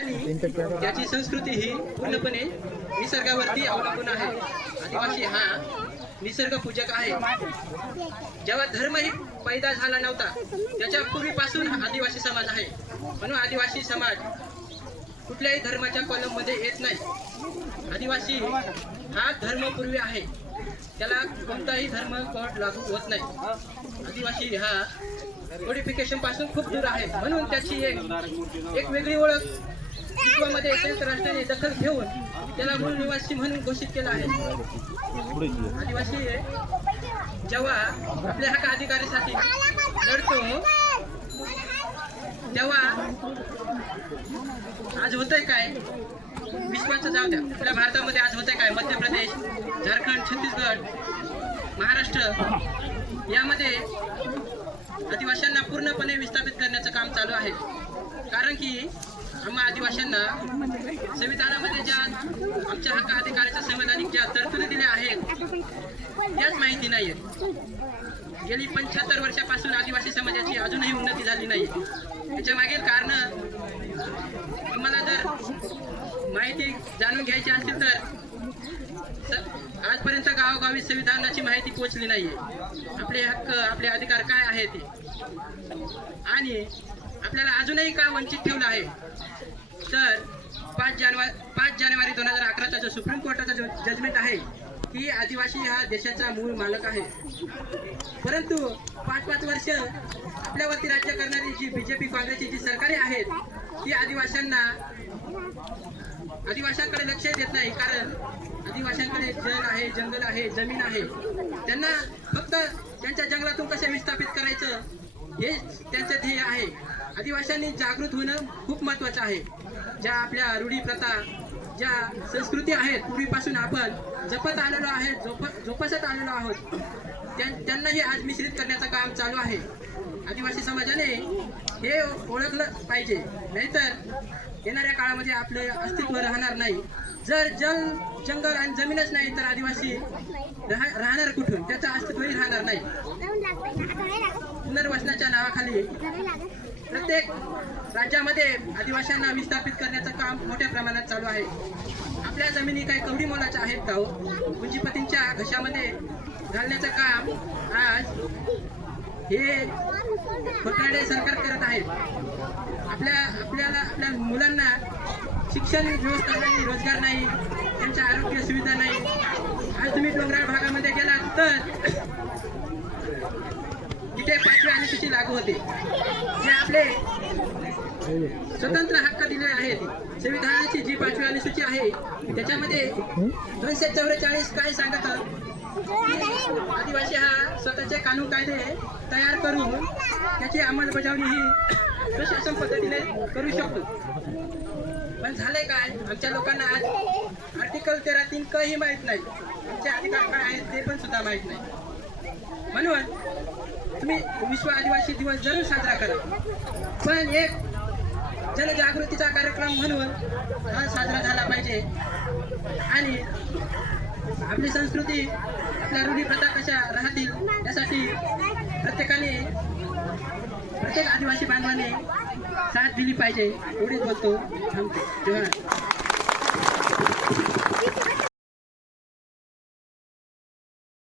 आणि त्याची संस्कृती ही पूर्णपणे निसर्गावरती अवलंबून आहे. आदिवासी हा निसर्ग पूजक आहे. जेव्हा धर्म ही पैदा झाला नव्हता त्याच्या पूर्वीपासून आदिवासी समाज आहे. म्हणून आदिवासी समाज कुठल्याही धर्माच्या कॉलममध्ये येत नाही. आदिवासी हा धर्मपूर्वी आहे, त्याला कोणताही धर्म कोड लागू होत नाही. आदिवासी हा कोडिफिकेशन पासून खूप दूर आहे. म्हणून त्याची एक वेगळी ओळख विश्वामध्ये संयुक्त राष्ट्राने दखल घेऊन त्याला मूळ निवासी म्हणून घोषित केलं आहे. आदिवासी जेव्हा आपल्या हक्क अधिकारासाठी लढतो तेव्हा आज होतंय काय, विश्वाचं जाऊ द्या, आपल्या भारतामध्ये आज होतंय काय, मध्य प्रदेश, झारखंड, छत्तीसगड, महाराष्ट्र यामध्ये आदिवासींना पूर्णपणे विस्थापित करण्याचं काम चालू आहे. कारण की आम्हा आदिवासींना संविधानामध्ये ज्या आमच्या हक्क अधिकाराच्या संवैधानिक ज्या तरतुदी दिल्या आहेत त्याच माहिती नाही आहेत. गेली 75 वर्षापासून आदिवासी समाजाची अजूनही उन्नती झाली नाही. त्याच्या मागील कारण तुम्हाला जर माहिती जाणून घ्यायची असेल तर आजपर्यंत गावोगावी संविधानाची माहिती पोहोचली नाहीये. आपले हक्क, आपले अधिकार काय आहे ते, आणि आपल्याला अजूनही का वंचित ठेवलं आहे. तर 5 जानेवारी 2011चा जो सुप्रीम कोर्टाचा जो जजमेंट आहे की आदिवासी हा देशाचा मूळ मालक आहे. परंतु 5 वर्ष आपल्यावरती राज्य करणारी जी बीजेपी काँग्रेसची जी सरकारे आहेत ती आदिवाशांकडे लक्ष देत नाही. कारण आदिवाशांकडे जल आहे, जंगल आहे, जमीन आहे. त्यांना फक्त त्यांच्या जंगलातून कसे विस्थापित करायचं हे त्यांचं ध्येय आहे. आदिवासींनी जागृत होणं खूप महत्त्वाचं आहे. ज्या आपल्या रूढी प्रथा, ज्या संस्कृती आहेत पूर्वीपासून आपण जपत आलेलो आहे, जोपासत आलेलो आहोत, त्यांनाही आज मिश्रित करण्याचं काम चालू आहे. आदिवासी समाजाने हे ओळखलं पाहिजे, नाहीतर येणाऱ्या काळामध्ये आपलं अस्तित्व राहणार नाही. जर जंगल आणि जमीनच नाही तर आदिवासी राहणार कुठून, त्याचं अस्तित्वही राहणार नाही. पुनर्वसनाच्या नावाखाली प्रत्येक राज्यामध्ये आदिवासींना विस्थापित करण्याचं काम मोठ्या प्रमाणात चालू आहे. आपल्या जमिनी काही कवडी मोलाच्या आहेत का हो? पुंजीपतींच्या घशामध्ये घालण्याचं काम आज हे खोटारडे सरकार करत आहेत. आपल्या मुलांना शिक्षण व्यवस्था नाही, रोजगार नाही, त्यांच्या आरोग्य सुविधा नाही. आज तुम्ही डोंगराळ भागामध्ये गेलात तर तिथे 5वी अनुसूची लागू होते. जे आपले स्वतंत्र हक्क दिले आहेत, संविधानाची जी 5वी अनुसूची आहे त्याच्यामध्ये 244 काय सांगत आदिवासी हा स्वतःचे कानून कायदे तयार करून त्याची अंमलबजावणी ही प्रशासन पद्धतीने करू शकतो. पण झालंय काय, आमच्या लोकांना आज आर्टिकल 13(3) काही माहीत नाही, आमचे अधिकार काय आहेत ते पण सुद्धा माहीत नाही. म्हणून तुम्ही विश्व आदिवासी दिवस जरूर साजरा करा, पण एक जनजागृतीचा कार्यक्रम म्हणून हा साजरा झाला पाहिजे. आणि आपली संस्कृती, आपल्या रूढी प्रथा कशा राहतील यासाठी प्रत्येक आदिवासी बांधवाने साथ दिली पाहिजे. एवढेच बोलतो, थांबतो.